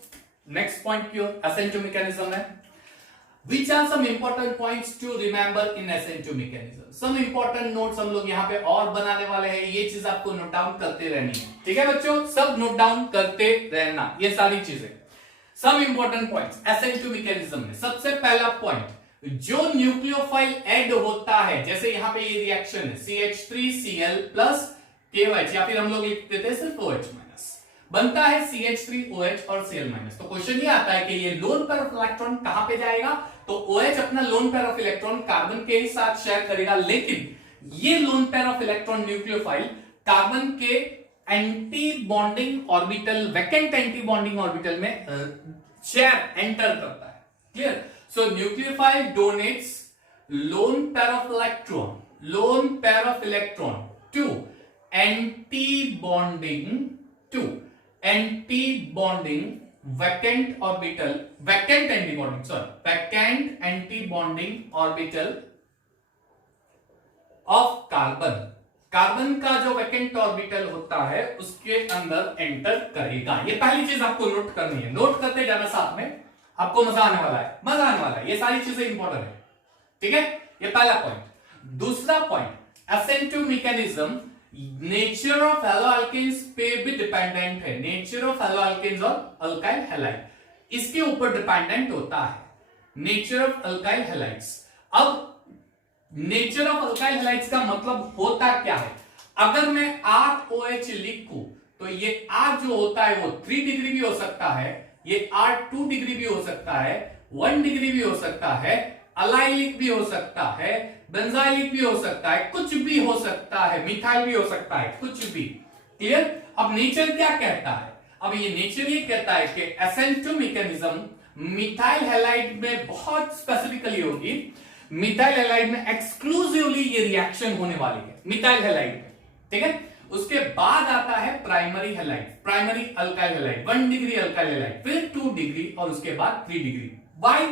नेक्स्ट पॉइंट की ओर, SN2 मैकेनिज्म है। Which are some important points to remember in SN2 mechanism? Some important notes हम लोग यहाँ पे और बनाने वाले हैं, ये चीज आपको नोट डाउन करते रहनी है, ठीक है बच्चों, सब नोट डाउन करते रहना, ये सारी चीजें। Some important points SN2 mechanism में, सबसे पहला पॉइंट, जो न्यूक्लियोफाइल ऐड होता है, जैसे यहाँ पे ये रिएक्शन है CH3Cl प्लस KOH, या फिर हम लोग लिख देते हैं सिर्फ OH माइनस, बनता है CH3OH और Cl माइनस। तो क्वेश्चन ये आता है कि ये लोन पेयर ऑफ इलेक्ट्रॉन कहां पे जाएगा? तो OH अपना lone pair of electron carbon के साथ शेयर करेगा, लेकिन ये lone pair of electron nucleophile carbon के anti bonding orbital, vacant anti bonding orbital में शेयर एंटर करता है। Clear? So nucleophile donates lone pair of electron, lone pair of electron to anti bonding vacant orbital, vacant antibonding, sorry, vacant antibonding orbital of carbon, carbon का जो vacant orbital होता है उसके अंदर enter करेगा। ये पहली चीज आपको नोट करनी है, नोट करते जाना, साथ में आपको मजा आने वाला है, मजा आने वाला है, ये सारी चीजें इंपॉर्टेंट है, ठीक है। ये पहला पॉइंट। दूसरा point, SN2 mechanism nature of haloalkanes पे भी डिपेंडेंट है, नेचर ऑफ हैलोअल्केन्स और अल्काइल हैलाइड, इसके ऊपर डिपेंडेंट होता है, नेचर ऑफ अल्काइल हैलाइड्स। अब नेचर ऑफ अल्काइल हैलाइड्स का मतलब होता क्या है? अगर मैं ROH लिखूं तो ये R जो होता है वो 3 डिग्री भी हो सकता है, ये R 2 डिग्री भी हो सकता है, 1 डिग्री भी हो सकता है, अलाइलिक भी हो सकता है, बेंजाइलिक भी हो सकता है, कुछ भी हो सकता है, मिथाइल भी हो सकता है, कुछ भी। क्लियर? अब नेचर क्या कहता है? अब ये नेचर ये कहता है कि SN2 मैकेनिज्म मिथाइल हैलाइड में बहुत स्पेसिफिकली होगी, मिथाइल हैलाइड में एक्सक्लूसिवली ये रिएक्शन होने वाली है, मिथाइल हैलाइड में, ठीक है। उसके बाद आता है primary halide, primary alkyl halide, 1 degree alkyl halide, फिर 2 डिग्री और उसके बाद 3 degree. Why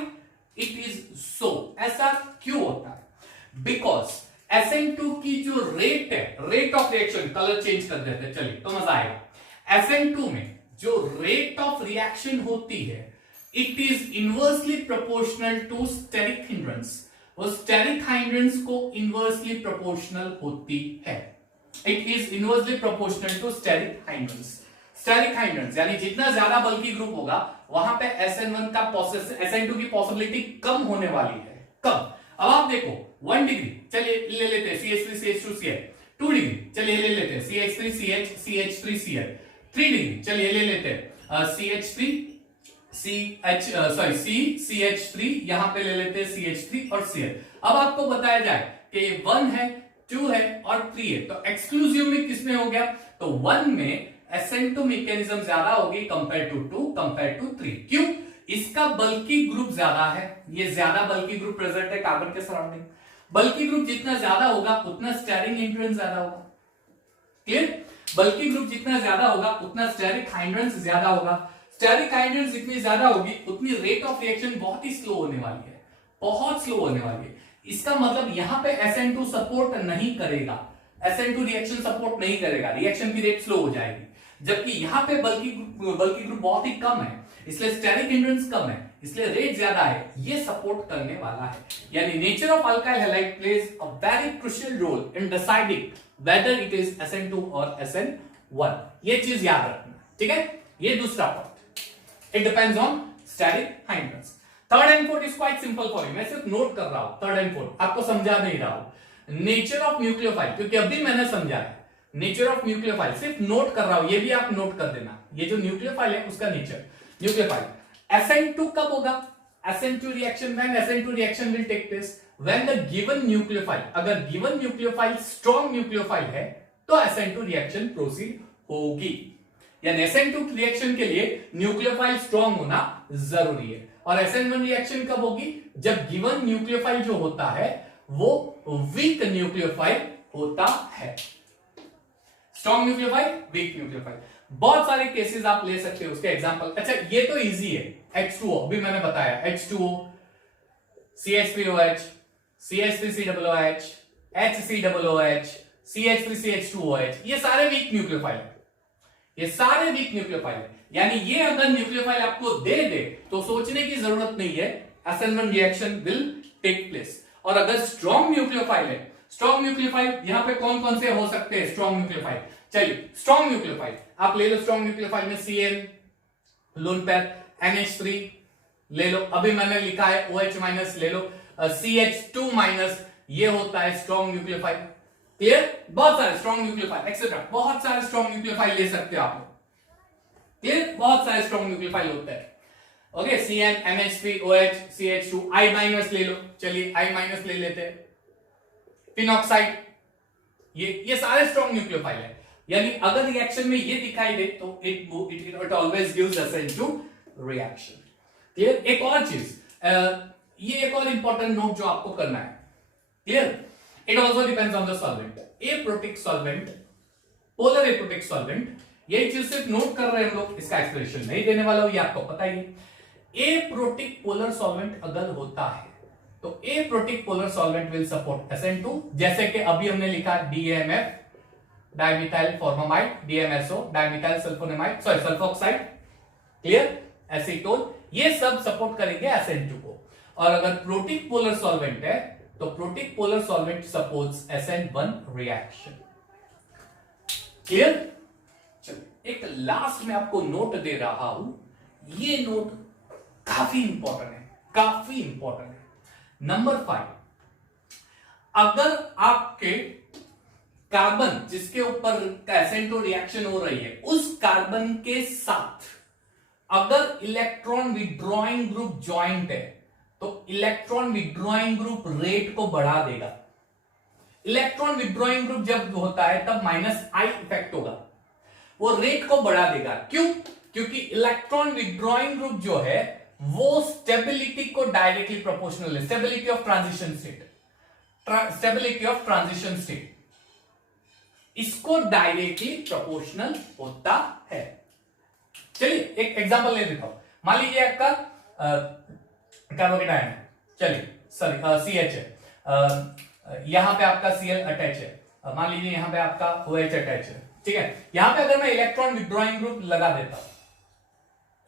it is so? ऐसा क्यों होता है? बिकॉज SN2 की जो रेट है, rate of reaction, colour change कर देते हैं, चलिए तो मजा आएगा। SN2 में जो रेट ऑफ रिएक्शन होती है, it is inversely proportional to steric hindrance, वो स्टेरिक हाइंड्रेंस को इनवर्सली प्रोपोर्शनल होती है, it is inversely proportional to steric hindrance. Steric hindrance यानी जितना ज्यादा बल्की ग्रुप होगा वहां पे SN1 का SN2 की पॉसिबिलिटी कम होने वाली है, कम। अब आप देखो 1 डिग्री, चलिए ले लेते हैं CH3CH2Cl, 2 डिग्री, चलिए ले लेते हैं CH3CH3Cl, 3 डिग्री, चलिए ले लेते हैं CH3 यहां पे ले लेते हैं CH3 और Cl। अब आपको बताया जाए कि ये 1 है, 2 है और 3 है, तो एक्सक्लूसिव में किसमें हो गया? तो 1 में SN2 मैकेनिज्म ज्यादा होगी कंपेयर टू 3। क्यों? इसका बल्कि ग्रुप ज्यादा है, ये ज्यादा बल्कि ग्रुप प्रेजेंट है कार्बन के सराउंडिंग। बल्कि ग्रुप जितना ज्यादा होगा उतना स्टेरिक हिंड्रेंस ज्यादा होगा। क्लियर? बल्कि ग्रुप जितना ज्यादा होगा उतना स्टेरिक हाइंड्रेंस ज्यादा होगा। स्टेरिक हाइंड्रेंस जितनी ज्यादा होगी उतनी रेट ऑफ रिएक्शन बहुत ही स्लो होने वाली है, बहुत स्लो होने वाली है। इसका मतलब यहां पे SN2 सपोर्ट नहीं करेगा, SN2 रिएक्शन सपोर्ट नहीं करेगा, रिएक्शन की रेट स्लो हो जाएगी। जबकि यहां पे बल्कि ग्रुप बहुत ही कम है, इसलिए स्टेरिक हिंड्रेंस कम है, इसलिए रेट ज्यादा है, ये सपोर्ट करने वाला है। यानी nature of alkyl halide plays a very crucial role in deciding whether it is SN2 और SN1। ये चीज याद रखना, ठीक है? ये दूसरा point, it depends on steric hindrance. Third and fourth is quite simple for you, मैं सिर्फ नोट कर रहा हूं, थर्ड एंड फोर्थ आपको समझा नहीं रहा हूं। नेचर ऑफ न्यूक्लियोफाइल, क्योंकि अभी मैंने समझा है नेचर ऑफ न्यूक्लियोफाइल, सिर्फ नोट कर रहा हूं, ये भी आप नोट कर देना। ये जो न्यूक्लियोफाइल है उसका नेचर, न्यूक्लियोफाइल SN2 कब होगा? SN2 reaction, when SN2 reaction will take place when the given nucleophile, अगर गिवन न्यूक्लियोफाइल स्ट्रॉन्ग न्यूक्लियोफाइल है तो SN2 रिएक्शन प्रोसीड होगी। यानी SN2 रिएक्शन के लिए न्यूक्लियोफाइल स्ट्रॉन्ग होना जरूरी है। और SN1 रिएक्शन कब होगी? जब गिवन न्यूक्लियोफाइल जो होता है वो वीक न्यूक्लियोफाइल होता है। स्ट्रॉन्ग न्यूक्लियोफाइल, वीक न्यूक्लियोफाइल, बहुत सारे केसेस आप ले सकते हो उसके एग्जांपल। अच्छा ये तो इजी है, H2O अभी मैंने बताया, H2O, CH3OH, CH3COOH, HCOOH, CH3CH2OH, ये सारे वीक न्यूक्लियोफाइल है, ये सारे वीक न्यूक्लियोफाइल है। यानी ये अगर न्यूक्लियोफाइल आपको दे दे तो सोचने की जरूरत नहीं है, SN1 reaction will take place. और अगर स्ट्रॉन्ग न्यूक्लियोफाइल है, स्ट्रॉन्ग न्यूक्लियोफाइल यहां पे कौन कौन से हो सकते हैं स्ट्रॉन्ग न्यूक्लियोफाइल? चलिए स्ट्रॉन्ग न्यूक्लियोफाइल आप ले लो, स्ट्रॉन्ग न्यूक्लियोफाइल में Cn, लोन पेयर, NH3 ले लो, अभी मैंने लिखा है OH- ले लो, CH2-, ये होता है स्ट्रॉन्ग न्यूक्लियोफाइल। क्लियर? बहुत सारे स्ट्रॉन्ग न्यूक्लियोफाइल एक्सेट्रा, बहुत सारे स्ट्रॉन्ग न्यूक्लियोफाइल ले सकते हो आप। क्लियर? बहुत सारे स्ट्रॉन्ग न्यूक्लियोफाइल होते हैं। Okay, Cn, NH3, OH, CH2, I- ले लो, चलिए I- ले लेते हैं, फिनॉक्साइड, ये सारे स्ट्रॉन्ग न्यूक्लियोफाइल है। यानी अगर रिएक्शन में ये दिखाई दे तो it always gives SN2 reaction. Clear? एक और चीज, ये एक और इंपॉर्टेंट नोट जो आपको करना है। Clear? It also depends on the solvent. Aprotic solvent, polar aprotic solvent, ये चीज सिर्फ नोट कर रहे हैं हम लोग, इसका एक्सप्लेनेशन नहीं देने वाला हूं, ये आपको पता ही है। एप्रोटिक पोलर सॉल्वेंट अगर होता है तो aprotic polar solvent will support SN2, जैसे कि अभी हमने लिखा DMF, dimethyl formamide, DMSO, dimethyl sulphonamide, sorry sulphoxide, clear, acetone, ये सब सपोर्ट करेंगे SN2 को। और अगर प्रोटिक पोलर सॉल्वेंट है तो protic polar solvent supports SN1 reaction. Clear? चलिए एक लास्ट में आपको नोट दे रहा हूं, ये नोट काफी इंपॉर्टेंट है, काफी इंपॉर्टेंट है। नंबर 5, अगर आपके कार्बन जिसके ऊपर SN2 रिएक्शन हो रही है उस कार्बन के साथ अगर इलेक्ट्रॉन विड्रॉइंग ग्रुप ज्वाइंट है तो इलेक्ट्रॉन विड्रॉइंग ग्रुप रेट को बढ़ा देगा। इलेक्ट्रॉन विड्रॉइंग ग्रुप जब होता है तब -I इफेक्ट होगा, वो रेट को बढ़ा देगा। क्यों? क्योंकि इलेक्ट्रॉन विड्रॉइंग ग्रुप जो है वो स्टेबिलिटी को डायरेक्टली प्रोपोर्शनल है, stability of transition state, stability of transition state इसको डायरेक्टली प्रोपोर्शनल होता है। चलिए एक एग्जांपल ले लेता हूं, मान लीजिए आपका कार्बोकेटायन है, चलिए सॉरी CH है, यहां पे आपका Cl अटैच है, मान लीजिए यहां पे आपका OH अटैच है, ठीक है। यहां पे अगर मैं इलेक्ट्रॉन विड्रॉइंग ग्रुप लगा देता हूं,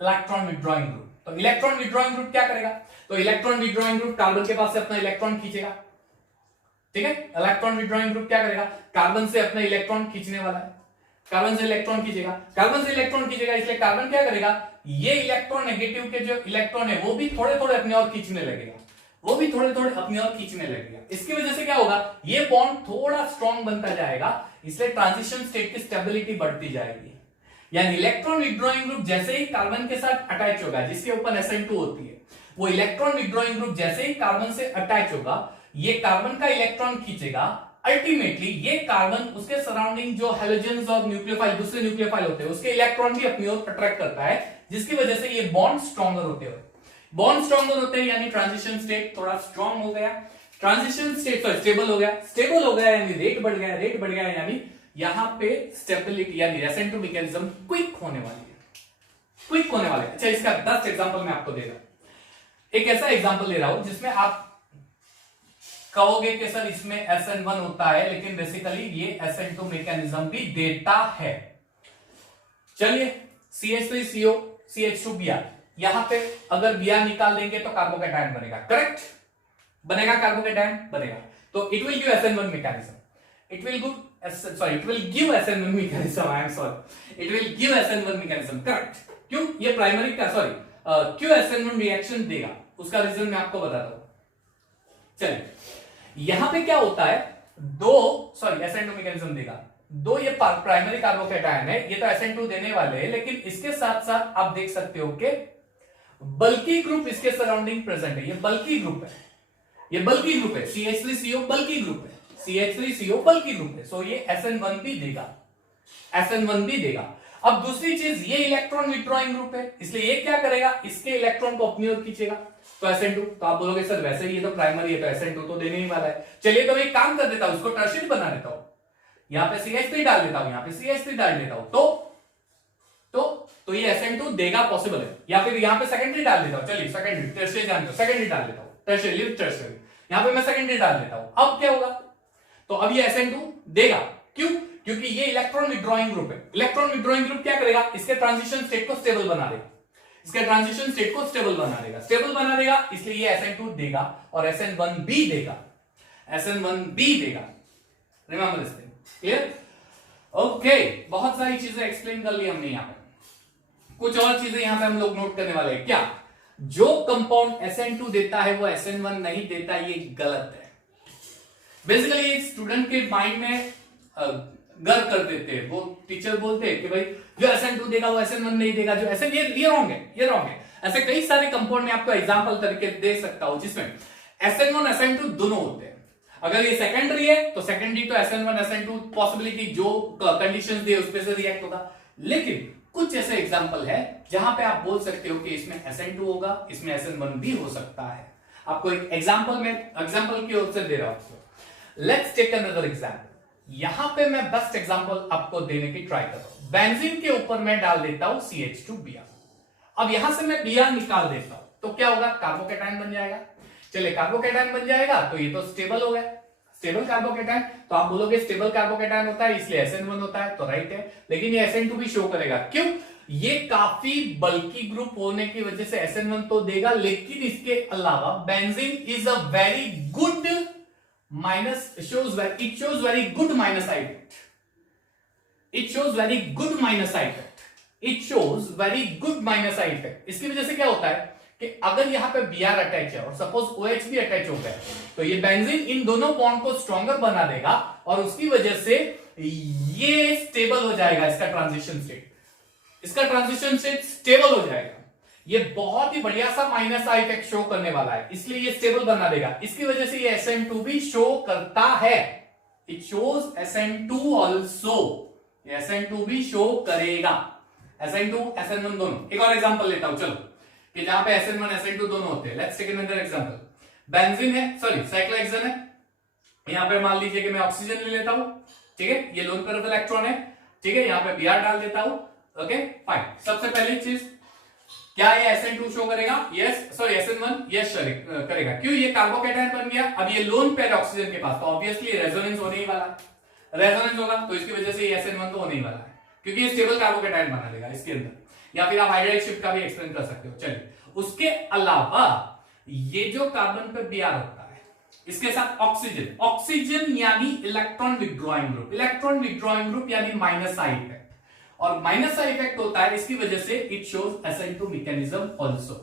इलेक्ट्रॉन विड्रॉइंग ग्रुप, तो इलेक्ट्रॉन विड्रॉइंग ग्रुप क्या करेगा? तो इलेक्ट्रॉन विड्रॉइंग ग्रुप कार्बन के पास से अपना इलेक्ट्रॉन खींचेगा, ठीक है। इलेक्ट्रॉन विड्रॉइंग ग्रुप क्या करेगा? कार्बन से अपना इलेक्ट्रॉन खींचने वाला है, कार्बन से इलेक्ट्रॉन खींचेगा, कार्बन से इलेक्ट्रॉन खींचेगा, इसलिए कार्बन क्या करेगा? ये इलेक्ट्रॉन नेगेटिव के जो इलेक्ट्रॉन है वो भी थोड़े थोड़े अपनी ओर खींचने लगेगा, वो भी थोड़े थोड़े अपनी ओर खींचने लगेगा। इसकी वजह से क्या होगा? ये बॉन्ड थोड़ा स्ट्रॉन्ग बनता जाएगा, इसलिए ट्रांजिशन स्टेट की स्टेबिलिटी बढ़ती जाएगी। यानी इलेक्ट्रॉन विड्रॉइंग ग्रुप जैसे ही कार्बन के साथ अटैच होगा, जिसके ऊपर SN2 होती है, वो इलेक्ट्रॉन विड्रॉइंग ग्रुप जैसे ही कार्बन से अटैच होगा, ये कार्बन का इलेक्ट्रॉन खींचेगा अल्टीमेटली ये कार्बन उसके सराउंडिंग जो हेलोजेंस और न्यूक्लियोफाइल दूसरे न्यूक्लियोफाइल होते हैं उसके इलेक्ट्रॉन भी अपनी ओर अट्रैक्ट करता है, जिसकी वजह से ये बॉन्ड स्ट्रॉन्गर होते हैं। बॉन्ड स्ट्रॉन्गर होते हैं यानी ट्रांजिशन स्टेट थोड़ा स्ट्रॉन्ग हो गया, ट्रांजिशन स्टेट स्टेबल हो गया, स्टेबल हो गया यानी रेट बढ़ गया, रेट बढ़ गया यानी यहां पे स्टेबिलिटी यानी SN2 मैकेनिज्म क्विक होने वाली है, क्विक होने वाले। अच्छा, इसका 10 एग्जांपल मैं आपको दे रहा हूं। एक ऐसा एग्जांपल ले रहा हूं जिसमें आप कहोगे कि सर इसमें SN1 होता है, लेकिन बेसिकली ये SN2 मैकेनिज्म भी देता है। चलिए, CH3CO CH2Br, यहां पे अगर Br निकाल देंगे तो कार्बोकैटायन बनेगा, करेक्ट बनेगा, कार्बोकैटायन बनेगा, तो it will give SN1 mechanism, it will give SN1 mechanism, I am sorry, it will give SN1 mechanism, correct. क्यों? ये प्राइमरी का क्यों SN1 रिएक्शन देगा, उसका रीजन मैं आपको बताता हूं। चलिए, यहां पे क्या होता है, SN2 मैकेनिज्म देगा, दो ये प्राइमरी कार्बोकैटायन है, ये तो SN2 देने वाले हैं, लेकिन इसके साथ साथ आप देख सकते हो कि बल्की ग्रुप इसके सराउंडिंग प्रेजेंट है, ये बल्की ग्रुप है, ये बल्की ग्रुप है, CH3CO बल्की ग्रुप है, CH3CO बल्की ग्रुप है, सो ये SN1 भी देगा, SN1 भी देगा। अब दूसरी चीज, ये इलेक्ट्रॉन विथड्रॉइंग ग्रुप है, इसलिए ये क्या करेगा, इसके इलेक्ट्रॉन को अपनी ओर खींचेगा, तो SN2, तो आप बोलोगे सर वैसे ही ये तो प्राइमरी है तो SN2 तो देने ही वाला है। चलिए, तो मैं एक काम कर देता हूं, इसको टर्शियरी बना देता हूं, यहां पे CH3 डाल देता हूं, यहां पे CH3 डाल देता हूं, तो ये SN2 देगा, पॉसिबल है। या फिर यहां पे सेकेंडरी डाल देता हूं, चलिए सेकेंडरी, टर्शियरी जानते हो, सेकेंडरी डाल देता हूं, टर्शियरी टर्शियरी, यहां पे मैं सेकेंडरी डाल देता हूं। अब क्या होगा, तो अब ये SN2 देगा, क्यों? क्योंकि ये इलेक्ट्रॉन विथड्रॉइंग ग्रुप है। इलेक्ट्रॉन विथड्रॉइंग ग्रुप क्या करेगा, इसके ट्रांजिशन स्टेट को स्टेबल बना देगा, इसके ट्रांजिशन स्टेट को स्टेबल बना देगा, स्टेबल बना देगा, इसलिए ये SN2 देगा और SN1 भी देगा, SN1 भी देगा। Remember this thing, clear? Okay, बहुत सारी चीजें एक्सप्लेन कर ली हमने यहां पे। कुछ और चीजें यहां पे हम लोग नोट करने वाले हैं। क्या? जो कंपाउंड SN2 देता है वो SN1 नहीं देता, ये गलत है। बेसिकली एक स्टूडेंट के माइंड में गर्व कर देते हैं, वो टीचर बोलते हैं कि भाई जो SN2 देगा वो SN1 नहीं देगा, जो SN ये रॉन्ग है, ये रॉन्ग है। ऐसे कई सारे कंपाउंड में आपको एग्जांपल तरीके दे सकता हूं जिसमें SN1 SN2 दोनों होते हैं। अगर ये सेकेंडरी है तो सेकेंडरी तो SN1 SN2 पॉसिबिलिटी जो कंडीशंस दे उस पे से रिएक्ट होगा, लेकिन कुछ ऐसे एग्जांपल है जहां पे आप बोल सकते हो कि इसमें SN2 होगा, इसमें SN1 भी हो सकता है। आपको एक एग्जांपल की ओर से दे रहा हूं। Let's take another example. यहां पे मैं बेस्ट एग्जांपल आपको देने की ट्राई कर रहा हूं। बेंजीन के ऊपर मैं डाल देता हूं CH2Br। अब यहां से मैं Br निकाल देता हूं तो क्या होगा, कार्बोकैटायन बन जाएगा। चलिए, कार्बोकैटायन बन जाएगा तो ये तो स्टेबल हो गया, स्टेबल कार्बोकैटायन। तो आप बोलोगे स्टेबल कार्बोकैटायन होता है इसलिए SN1 होता है, तो राइट है, लेकिन ये SN2 भी शो करेगा। क्यों? ये काफी बल्की ग्रुप होने की वजह से SN1 तो देगा, लेकिन इसके अलावा benzene is a very good minus, it shows very good minus side effect. It shows very good minus side effect. It shows very good minus side effect. इसकी वजह से क्या होता है कि अगर यहां पे Br अटैच है और सपोज OH भी अटैच हो गया तो ये बेंजीन इन दोनों बॉन्ड को स्ट्रॉन्गर बना देगा और उसकी वजह से ये स्टेबल हो जाएगा, इसका ट्रांजिशन स्टेट स्टेबल हो जाएगा। ये बहुत ही बढ़िया सा माइनस आई इफेक्ट शो करने वाला है, इसलिए ये स्टेबल बना देगा। इसकी वजह से ये SN2 भी शो करता है, it shows SN2 also, SN2 भी शो करेगा, SN2 SN1 दोनों। एक और एग्जांपल लेता हूं चलो, कि जहां पे SN1 SN2 दोनों होते हैं। Let's take another example. Benzene है, सॉरी साइक्लोहेक्सेन है, यहां पे मान लीजिए कि मैं ऑक्सीजन ले लेता हूं, ठीक है, ये लोन पेयर ऑफ इलेक्ट्रॉन है, ठीक है, यहां पे Br डाल देता हूं, ओके फाइन। सबसे पहली चीज, क्या ये SN2 शो करेगा? SN1 यस करेगा। क्यों? ये कार्बोकैटायन बन गया। अब ये लोन पेयर ऑक्सीजन के पास, तो ऑब्वियसली रेजोनेंस होने ही वाला है, रेजोनेंस होगा तो इसकी वजह से ये SN1 तो होने ही वाला है, क्योंकि ये स्टेबल कार्बोकैटायन बना देगा इसके अंदर। या फिर आप हाइड्राइड शिफ्ट का भी एक्सप्लेन कर सकते हो। चलिए, उसके अलावा ये जो कार्बन पे Br होता है इसके साथ ऑक्सीजन यानी इलेक्ट्रॉन विथड्रॉइंग ग्रुप यानी माइनस आई इफेक्ट, और माइनस का इफेक्ट होता है इसकी वजह से it shows SN2 mechanism also.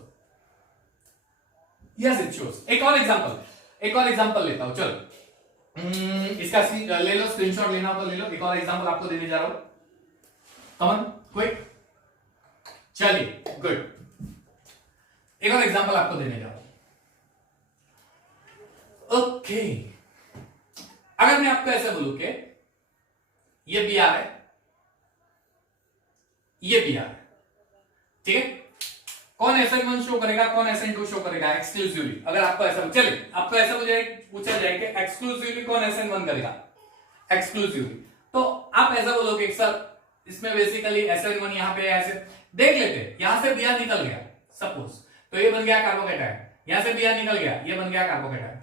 Yes it shows. एक और एग्जांपल लेता हूं चलो, इसका ले लो, स्क्रीनशॉट लेना हो तो ले लो। एक और एग्जांपल आपको देने जा रहा हूं, कमन क्विक, चलिए गुड। एक और एग्जांपल आपको देने जा रहा हूं, ओके। अगर मैं आपको ऐसे बोलूं कि ये बी आर है, ये बी आर है, ठीक है, कौन SN1 शो करेगा, कौन SN2 शो करेगा एक्सक्लूसिवली? अगर आपको ऐसा चले, आपको ऐसा पूछा जाए कि एक्सक्लूसिवली कौन SN1 करेगा एक्सक्लूसिवली, तो आप ऐसा बोलोगे सर इसमें बेसिकली SN1 यहां पे ऐसे देख लेते हैं, यहां से Br निकल गया सपोज, तो ये बन गया कार्बोकेटायन, यहां से Br निकल गया, ये बन गया कार्बोकेटायन,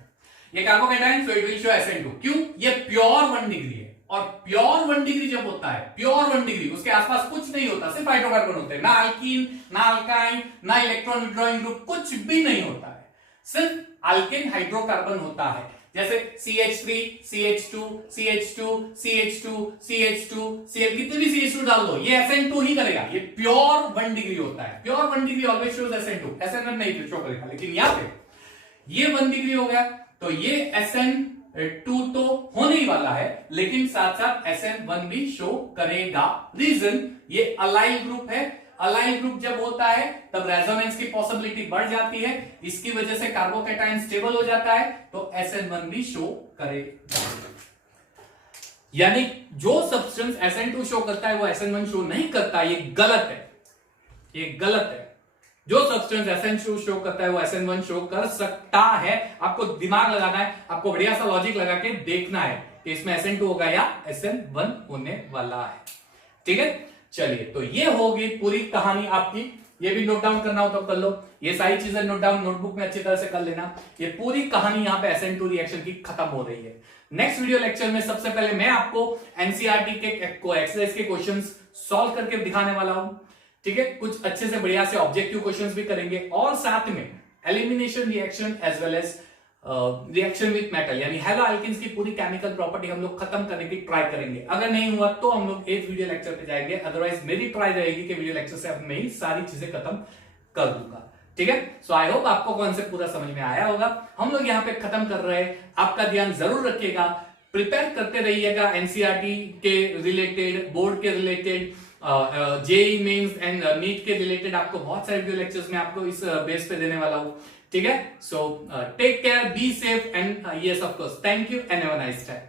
ये carbocation, so it will show SN2। क्यों? ये प्योर 1 डिग्री है, और प्योर 1 डिग्री जब होता है, प्योर 1 डिग्री, उसके आसपास कुछ नहीं होता, सिर्फ हाइड्रोकार्बन होते हैं, ना अल्कीन, ना अल्काइन, ना इलेक्ट्रॉन विड्रॉइंग ग्रुप, कुछ भी नहीं होता है, सिर्फ अल्केन हाइड्रोकार्बन होता है, जैसे CH3, CH2, CH2, CH2, CH2, CH, कितने भी CH2 डाल दो, ये SN2 ही करेगा, ये प्योर 1 डिग्री होता है, pure 1 degree always shows SN2, SN1 नहीं शो करेगा, लेकिन यहां पे ये 1 डिग्री हो गया, तो ये SN2 तो होने ही वाला है, लेकिन साथ साथ SN1 भी शो करेगा। रीजन, ये अलाइल ग्रुप है, अलाइल ग्रुप जब होता है तब रेजोनेंस की पॉसिबिलिटी बढ़ जाती है, इसकी वजह से कार्बोकेटायन स्टेबल हो जाता है, तो SN1 भी शो करेगा। यानी जो सब्सटेंस SN2 शो करता है वो SN1 शो नहीं करता, ये गलत है, ये गलत है। जो सब्सटेंस SN2 शो करता है वो SN1 शो कर सकता है। आपको दिमाग लगाना है, आपको बढ़िया सा लॉजिक लगा के देखना है कि इसमें SN2 होगा या SN1 होने वाला है, ठीक है। चलिए, तो ये होगी पूरी कहानी आपकी, ये भी नोट डाउन करना हो तो कर लो, ये सारी चीजें नोट डाउन नोटबुक में अच्छी तरह से कर लेना। ये पूरी कहानी यहां पे SN2 रिएक्शन की खत्म हो रही है। नेक्स्ट वीडियो लेक्चर में सबसे पहले मैं आपको एनसीईआरटी के एक्सरसाइज के क्वेश्चंस सॉल्व करके दिखाने वाला हूं, ठीक है। कुछ अच्छे से बढ़िया से ऑब्जेक्टिव क्वेश्चंस भी करेंगे, और साथ में elimination reaction as well as reaction with metal, यानी हेलो अल्किन्स की पूरी केमिकल प्रॉपर्टी हम लोग खत्म करने की ट्राई करेंगे। अगर नहीं हुआ तो हम लोग एक वीडियो लेक्चर पे जाएंगे, अदरवाइज मेरी ट्राई रहेगी कि वीडियो लेक्चर से मैं ही सारी चीजें खत्म कर दूंगा, ठीक है। सो आई होप आपको कॉन्सेप्ट पूरा समझ में आया होगा। हम लोग यहाँ पे खत्म कर रहे हैं, आपका ध्यान जरूर रखिएगा, प्रिपेयर करते रहिएगा एनसीईआरटी के रिलेटेड, बोर्ड के रिलेटेड, जेई मेंस एंड नीट के रिलेटेड आपको बहुत सारे वीडियो लेक्चर्स में आपको इस बेस पे देने वाला हूं, ठीक है। So take care, be safe and yes of course, thank you and have a nice time.